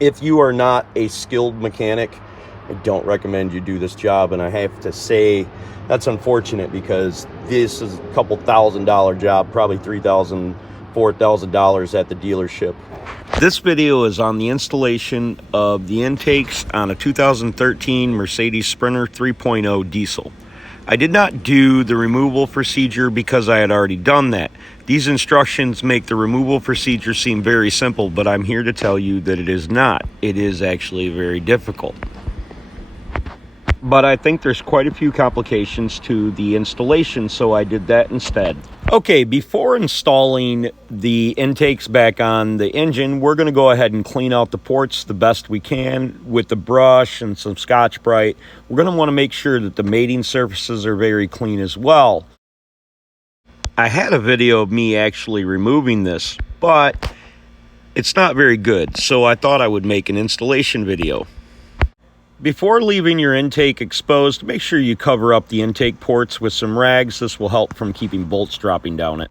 If you are not a skilled mechanic, I don't recommend you do this job, and I have to say that's unfortunate because this is a couple $1,000 job, probably $3,000, $4,000 at the dealership. This video is on the installation of the intakes on a 2013 Mercedes Sprinter 3.0 diesel. I did not do the removal procedure because I had already done that. These instructions make the removal procedure seem very simple, but I'm here to tell you that it is not. It is actually very difficult. But I think there's quite a few complications to the installation, so I did that instead. Okay, before installing the intakes back on the engine, we're going to go ahead and clean out the ports the best we can with the brush and some Scotch-Brite. We're going to want to make sure that the mating surfaces are very clean as well. I had a video of me actually removing this, but it's not very good, so I thought I would make an installation video. Before leaving your intake exposed, make sure you cover up the intake ports with some rags. This will help from keeping bolts dropping down it.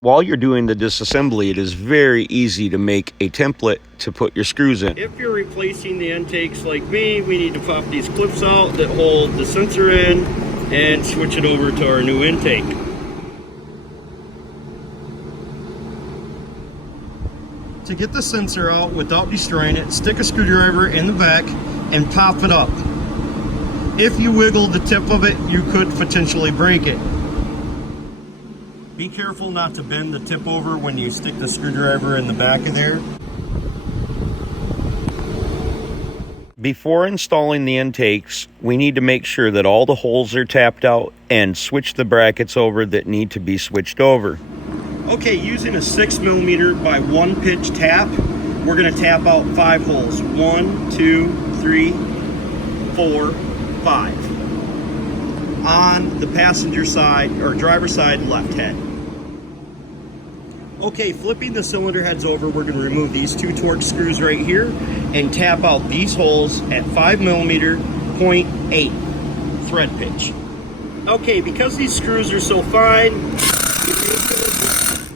While you're doing the disassembly, it is very easy to make a template to put your screws in. If you're replacing the intakes like me, we need to pop these clips out that hold the sensor in and switch it over to our new intake. To get the sensor out without destroying it, stick a screwdriver in the back and pop it up. If you wiggle the tip of it, you could potentially break it. Be careful not to bend the tip over when you stick the screwdriver in the back of there. Before installing the intakes, we need to make sure that all the holes are tapped out and switch the brackets over that need to be switched over. Okay, using a 6mm by 1 pitch tap, we're going to tap out 5 holes. 1, 2, 3, 4, 5. On the passenger side, or driver side left head. Okay, flipping the cylinder heads over, we're going to remove these 2 Torx screws right here and tap out these holes at 5mm, 0.8 thread pitch. Okay, because these screws are so fine,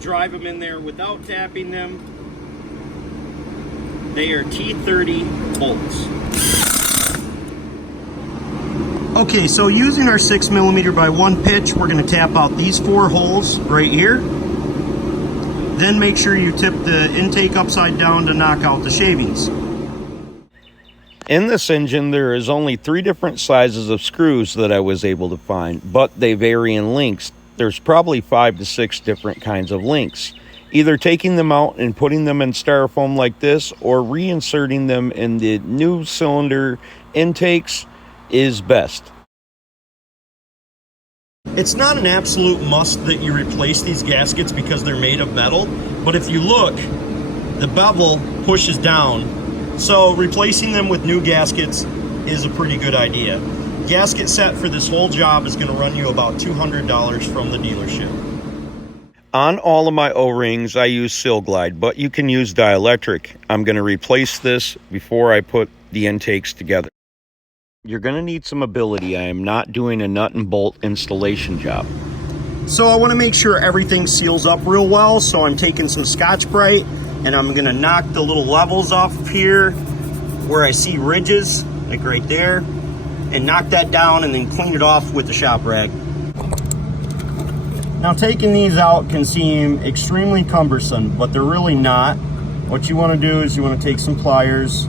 drive them in there without tapping them. They are T30 bolts. Okay, so using our 6mm by 1 pitch, we're going to tap out these 4 holes right here. Then make sure you tip the intake upside down to knock out the shavings. In this engine, there is only 3 different sizes of screws that I was able to find, but they vary in lengths. There's probably 5 to 6 different kinds of links. Either taking them out and putting them in styrofoam like this or reinserting them in the new cylinder intakes is best. It's not an absolute must that you replace these gaskets because they're made of metal, but if you look, the bevel pushes down, so replacing them with new gaskets is a pretty good idea. Gasket set for this whole job is going to run you about $200 from the dealership. On all of my O-rings, I use Seal Glide, but you can use dielectric. I'm going to replace this before I put the intakes together. You're going to need some ability. I am not doing a nut and bolt installation job. So I want to make sure everything seals up real well, so I'm taking some Scotch-Brite and I'm going to knock the little levels off here where I see ridges, like right there, and knock that down and then clean it off with the shop rag. Now taking these out can seem extremely cumbersome, but they're really not. What you want to do is you want to take some pliers.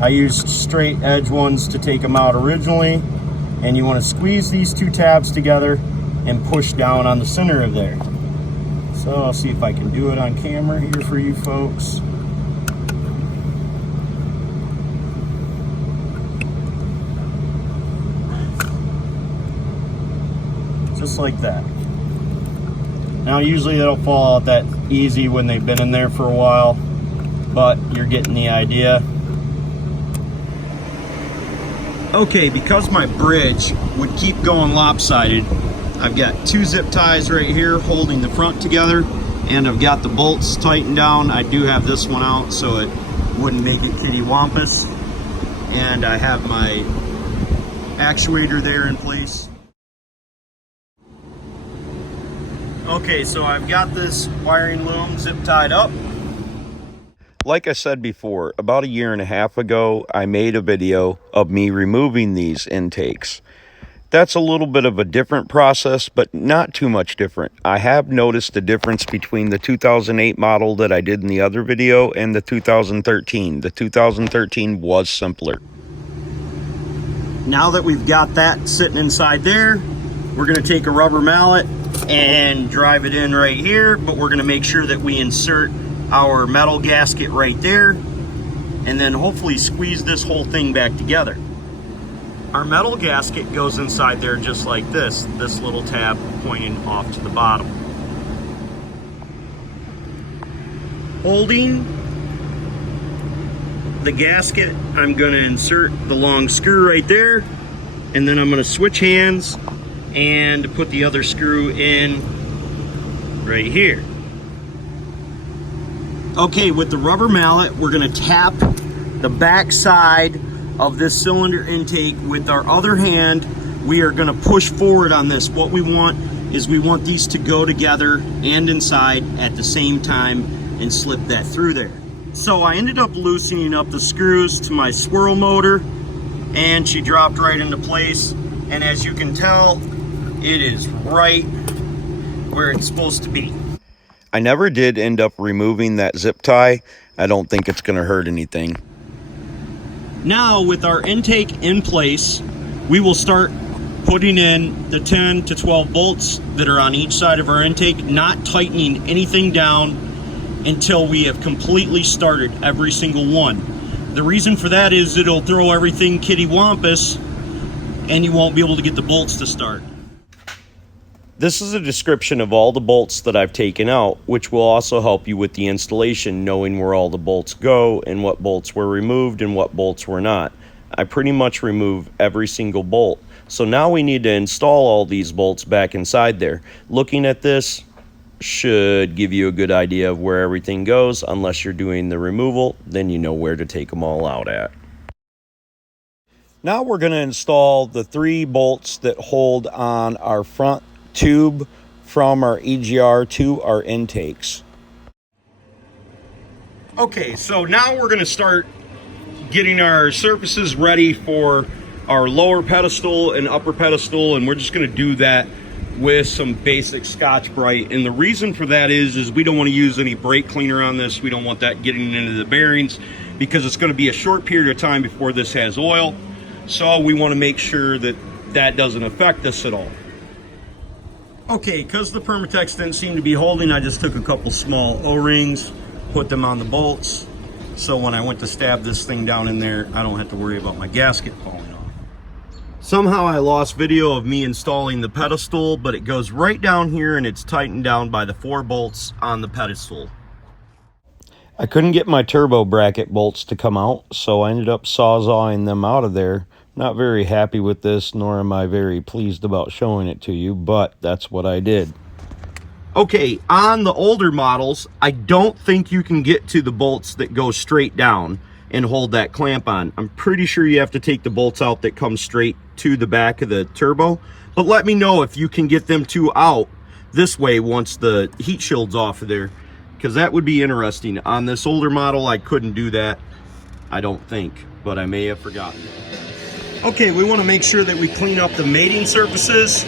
I used straight edge ones to take them out originally, and you want to squeeze these 2 tabs together and push down on the center of there. So I'll see if I can do it on camera here for you folks. Just like that. Now usually it'll fall out that easy when they've been in there for a while, but you're getting the idea. Okay, because my bridge would keep going lopsided, I've got 2 zip ties right here holding the front together, and I've got the bolts tightened down. I do have this one out so it wouldn't make it kitty-wampus, and I have my actuator there in place. Okay, so I've got this wiring loom zip tied up. Like I said before, about 1.5 years ago, I made a video of me removing these intakes. That's a little bit of a different process, but not too much different. I have noticed the difference between the 2008 model that I did in the other video and the 2013. The 2013 was simpler. Now that we've got that sitting inside there, we're going to take a rubber mallet and drive it in right here, but we're going to make sure that we insert our metal gasket right there, and then hopefully squeeze this whole thing back together. Our metal gasket goes inside there just like this little tab pointing off to the bottom. Holding the gasket, I'm going to insert the long screw right there, and then I'm going to switch hands and put the other screw in right here. Okay, with the rubber mallet, we're going to tap the back side of this cylinder intake with our other hand. We are going to push forward on this. What we want is we want these to go together and inside at the same time and slip that through there. So I ended up loosening up the screws to my swirl motor, and she dropped right into place. And as you can tell, it is right where it's supposed to be. I never did end up removing that zip tie. I don't think it's going to hurt anything. Now with our intake in place, we will start putting in the 10 to 12 bolts that are on each side of our intake, not tightening anything down until we have completely started every single one. The reason for that is it'll throw everything kittywampus and you won't be able to get the bolts to start. This is a description of all the bolts that I've taken out, which will also help you with the installation, knowing where all the bolts go and what bolts were removed and what bolts were not. I pretty much remove every single bolt. So now we need to install all these bolts back inside there. Looking at this should give you a good idea of where everything goes. Unless you're doing the removal, then you know where to take them all out at. Now we're going to install the 3 bolts that hold on our front tube from our EGR to our intakes. Okay, so now we're going to start getting our surfaces ready for our lower pedestal and upper pedestal, and we're just going to do that with some basic Scotch-Brite. And the reason for that is we don't want to use any brake cleaner on this. We don't want that getting into the bearings because it's going to be a short period of time before this has oil. So we want to make sure that that doesn't affect us at all. Okay, because the Permatex didn't seem to be holding, I just took a couple small O-rings, put them on the bolts, so when I went to stab this thing down in there, I don't have to worry about my gasket falling off. Somehow I lost video of me installing the pedestal, but it goes right down here and it's tightened down by the 4 bolts on the pedestal. I couldn't get my turbo bracket bolts to come out, so I ended up sawzawing them out of there. Not very happy with this, nor am I very pleased about showing it to you, but that's what I did. Okay, on the older models, I don't think you can get to the bolts that go straight down and hold that clamp on. I'm pretty sure you have to take the bolts out that come straight to the back of the turbo, but let me know if you can get them 2 out this way once the heat shield's off of there, because that would be interesting. On this older model, I couldn't do that, I don't think, but I may have forgotten. Okay, we want to make sure that we clean up the mating surfaces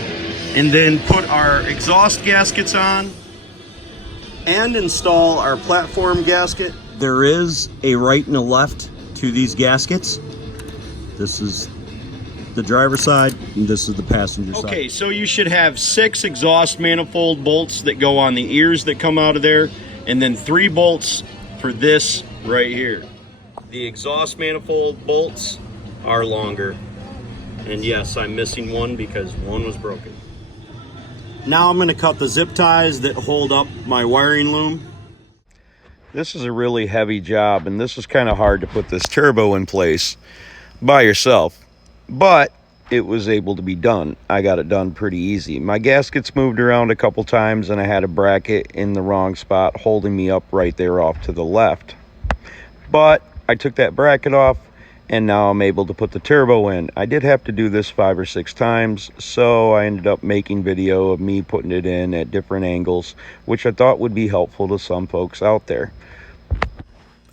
and then put our exhaust gaskets on and install our platform gasket. There is a right and a left to these gaskets. This is the driver's side and this is the passenger side. Okay, so you should have 6 exhaust manifold bolts that go on the ears that come out of there, and then 3 bolts for this right here. The exhaust manifold bolts are longer. And yes, I'm missing one because one was broken. Now I'm going to cut the zip ties that hold up my wiring loom. This is a really heavy job, and this is kind of hard to put this turbo in place by yourself, but it was able to be done. I got it done pretty easy. My gaskets moved around a couple times, and I had a bracket in the wrong spot holding me up right there off to the left. But I took that bracket off, and now I'm able to put the turbo in. I did have to do this 5 or 6 times, so I ended up making video of me putting it in at different angles, which I thought would be helpful to some folks out there.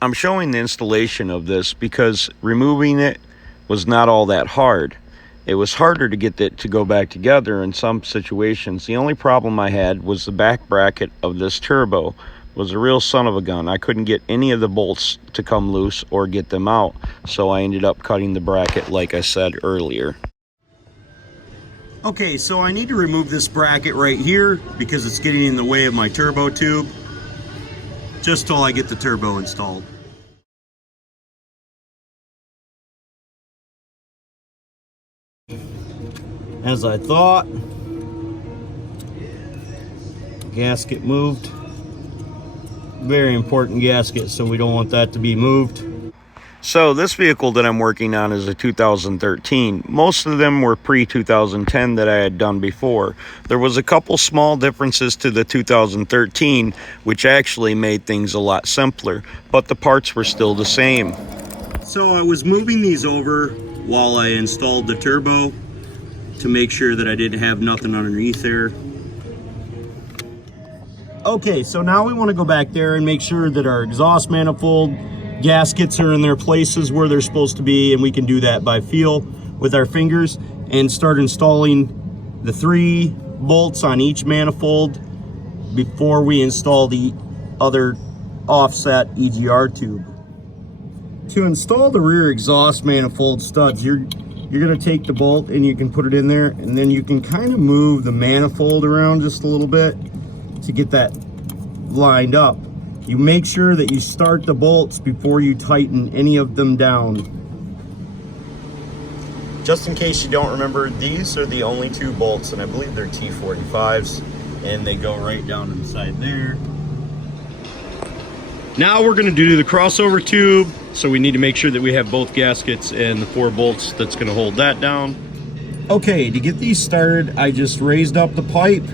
I'm showing the installation of this because removing it was not all that hard. It was harder to get it to go back together in some situations. The only problem I had was the back bracket of this turbo was a real son of a gun. I couldn't get any of the bolts to come loose or get them out, so I ended up cutting the bracket like I said earlier. Okay, so I need to remove this bracket right here because it's getting in the way of my turbo tube, just till I get the turbo installed. As I thought, gasket moved. Very important gasket, so we don't want that to be moved. So this vehicle that I'm working on is a 2013. Most of them were pre-2010 that I had done before. There was a couple small differences to the 2013, which actually made things a lot simpler, but the parts were still the same. So I was moving these over while I installed the turbo to make sure that I didn't have nothing underneath there. Okay, so now we want to go back there and make sure that our exhaust manifold gaskets are in their places where they're supposed to be, and we can do that by feel with our fingers and start installing the 3 bolts on each manifold before we install the other offset EGR tube. To install the rear exhaust manifold studs, you're going to take the bolt and you can put it in there, and then you can kind of move the manifold around just a little bit to get that lined up. You make sure that you start the bolts before you tighten any of them down. Just in case you don't remember, these are the only 2 bolts, and I believe they're T45s, and they go right down inside there. Now we're going to do the crossover tube, so we need to make sure that we have both gaskets and the 4 bolts that's going to hold that down. Okay, to get these started, I just raised up the pipe,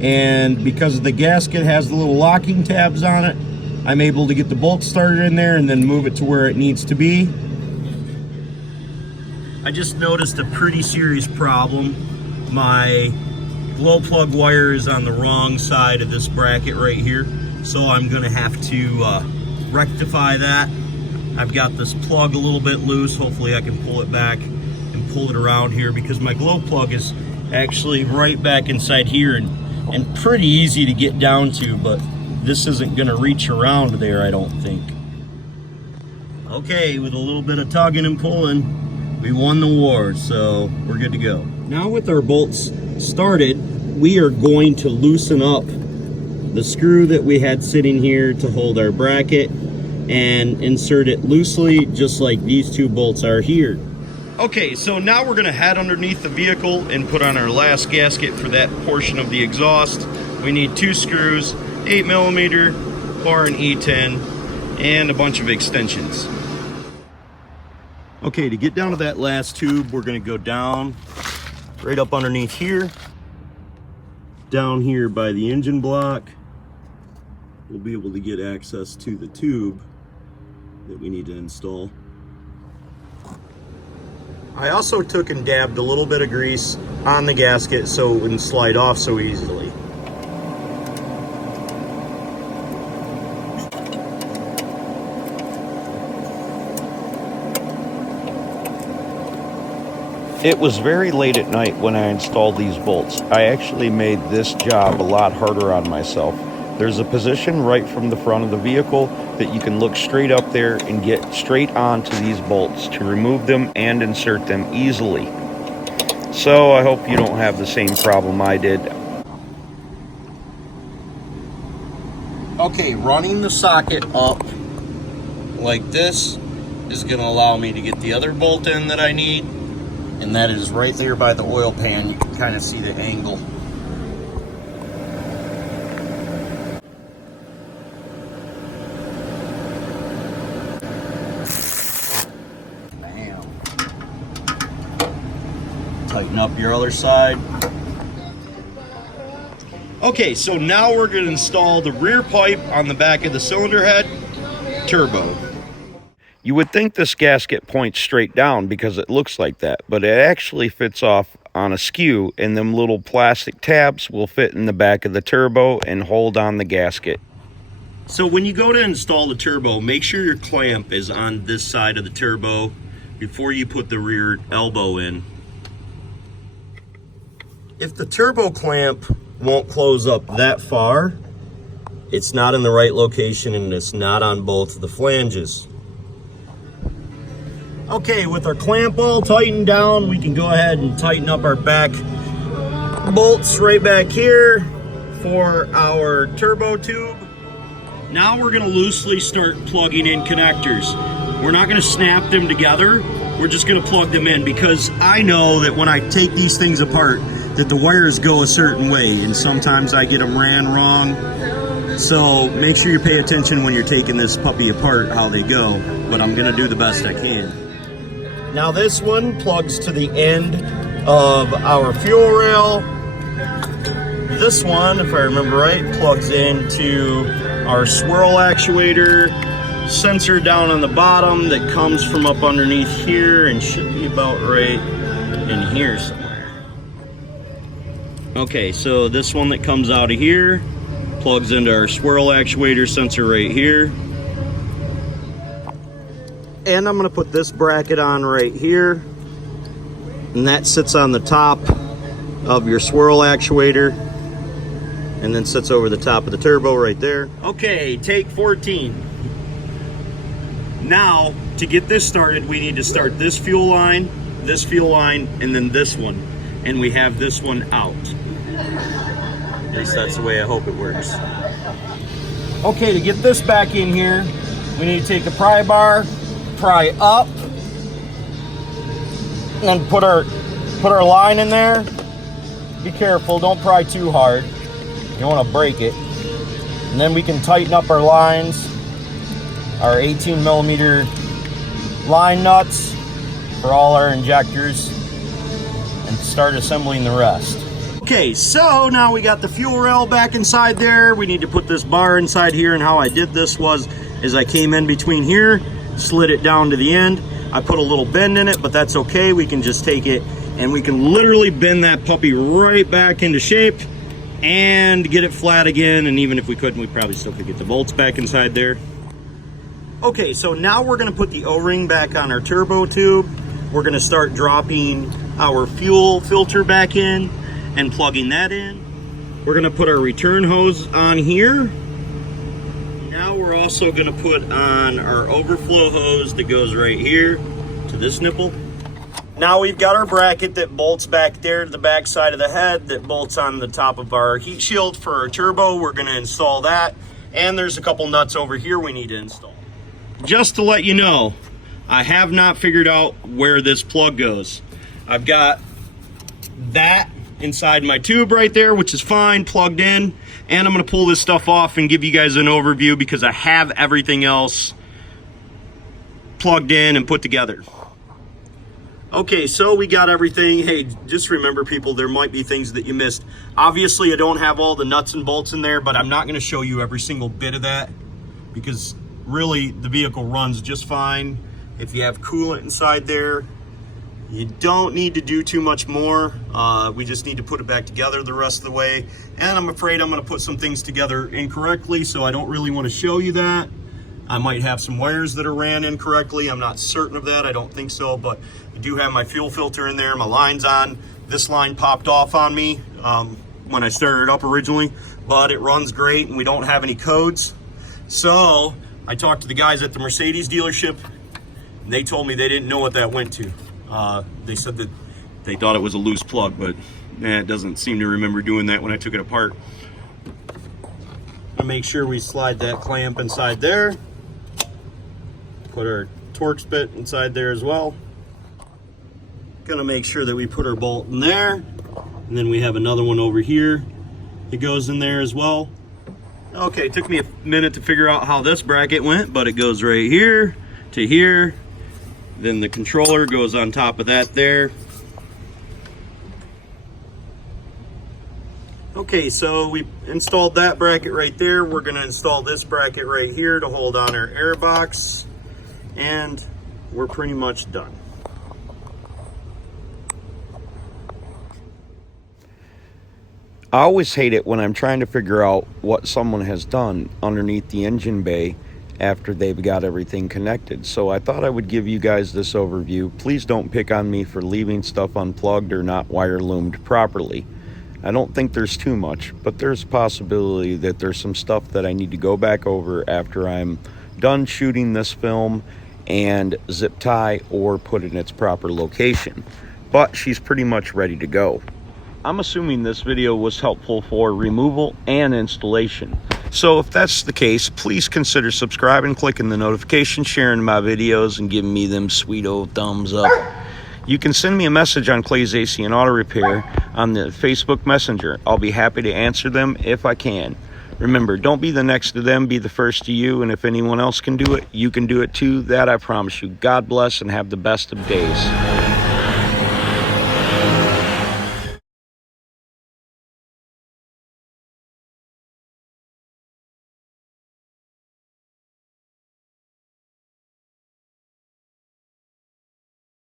and because the gasket has the little locking tabs on it, I'm able to get the bolt started in there and then move it to where it needs to be. I just noticed a pretty serious problem. My glow plug wire is on the wrong side of this bracket right here, so I'm gonna have to rectify that. I've got this plug a little bit loose. Hopefully I can pull it back and pull it around here, because my glow plug is actually right back inside here and pretty easy to get down to, but this isn't gonna reach around there, I don't think. Okay, with a little bit of tugging and pulling, we won the war, so we're good to go. Now with our bolts started, we are going to loosen up the screw that we had sitting here to hold our bracket and insert it loosely, just like these 2 bolts are here. Okay, so now we're gonna head underneath the vehicle and put on our last gasket for that portion of the exhaust. We need 2 screws, 8mm or an E10, and a bunch of extensions. Okay, to get down to that last tube, we're gonna go down right up underneath here, down here by the engine block. We'll be able to get access to the tube that we need to install. I also took and dabbed a little bit of grease on the gasket so it wouldn't slide off so easily. It was very late at night when I installed these bolts. I actually made this job a lot harder on myself. There's a position right from the front of the vehicle that you can look straight up there and get straight onto these bolts to remove them and insert them easily. So I hope you don't have the same problem I did. Okay, running the socket up like this is going to allow me to get the other bolt in that I need, and that is right there by the oil pan. You can kind of see the angle. Tighten up your other side. Okay, so now we're going to install the rear pipe on the back of the cylinder head turbo. You would think this gasket points straight down because it looks like that, but it actually fits off on a skew, and them little plastic tabs will fit in the back of the turbo and hold on the gasket. So when you go to install the turbo, make sure your clamp is on this side of the turbo before you put the rear elbow in. If the turbo clamp won't close up that far, it's not in the right location and it's not on both of the flanges. Okay, with our clamp all tightened down, we can go ahead and tighten up our back bolts right back here for our turbo tube. Now we're going to loosely start plugging in connectors. We're not going to snap them together. We're just going to plug them in, because I know that when I take these things apart that the wires go a certain way, and sometimes I get them ran wrong. So make sure you pay attention when you're taking this puppy apart how they go, but I'm going to do the best I can. Now this one plugs to the end of our fuel rail. This one, if I remember right, plugs into our swirl actuator sensor down on the bottom that comes from up underneath here and should be about right in here somewhere. Okay, so this one that comes out of here plugs into our swirl actuator sensor right here. And I'm going to put this bracket on right here, and that sits on the top of your swirl actuator and then sits over the top of the turbo right there. Okay, take 14. Now, to get this started, we need to start this fuel line, and then this one. And we have this one out. At least that's the way I hope it works. Okay, to get this back in here, we need to take the pry bar, pry up, and put our line in there. Be careful, don't pry too hard. You don't want to break it. And then we can tighten up our lines, our 18mm line nuts for all our injectors, and start assembling the rest. Okay, so now we got the fuel rail back inside there. We need to put this bar inside here, and how I did this is I came in between here, slid it down to the end. I put a little bend in it, but that's okay. We can just take it and we can literally bend that puppy right back into shape and get it flat again. And even if we couldn't, we probably still could get the bolts back inside there. Okay, so now we're gonna put the O-ring back on our turbo tube. We're gonna start dropping our fuel filter back in and plugging that in. We're gonna put our return hose on here. Now we're also gonna put on our overflow hose that goes right here to this nipple. Now we've got our bracket that bolts back there to the back side of the head that bolts on the top of our heat shield for our turbo. We're gonna install that. And there's a couple nuts over here we need to install. Just to let you know, I have not figured out where this plug goes. I've got that inside my tube right there, which is fine, plugged in. And I'm gonna pull this stuff off and give you guys an overview because I have everything else plugged in and put together. Okay, so we got everything. Hey, just remember people, there might be things that you missed. Obviously, I don't have all the nuts and bolts in there, but I'm not gonna show you every single bit of that because really the vehicle runs just fine. If you have coolant inside there, you don't need to do too much more. We just need to put it back together the rest of the way. And I'm afraid I'm gonna put some things together incorrectly, so I don't really wanna show you that. I might have some wires that are ran incorrectly. I'm not certain of that, I don't think so, but I do have my fuel filter in there, my line's on. This line popped off on me when I started it up originally, but it runs great and we don't have any codes. So I talked to the guys at the Mercedes dealership, and they told me they didn't know what that went to. They said that they thought it was a loose plug, but it doesn't seem to remember doing that when I took it apart. Gonna make sure we slide that clamp inside there. Put our Torx bit inside there as well. Gonna make sure that we put our bolt in there. And then we have another one over here that goes in there as well. Okay, it took me a minute to figure out how this bracket went, but it goes right here to here. Then the controller goes on top of that there. Okay, so we installed that bracket right there. We're gonna install this bracket right here to hold on our air box, and we're pretty much done. I always hate it when I'm trying to figure out what someone has done underneath the engine bay after they've got everything connected. So I thought I would give you guys this overview. Please don't pick on me for leaving stuff unplugged or not wire loomed properly. I don't think there's too much, but there's a possibility that there's some stuff that I need to go back over after I'm done shooting this film and zip tie or put it in its proper location. But she's pretty much ready to go. I'm assuming this video was helpful for removal and installation. So if that's the case, please consider subscribing, clicking the notification, sharing my videos, and giving me them sweet old thumbs up. You can send me a message on Clay's AC and Auto Repair on the Facebook Messenger. I'll be happy to answer them if I can. Remember, don't be the next to them, be the first to you, and if anyone else can do it, you can do it too. That I promise you. God bless and have the best of days.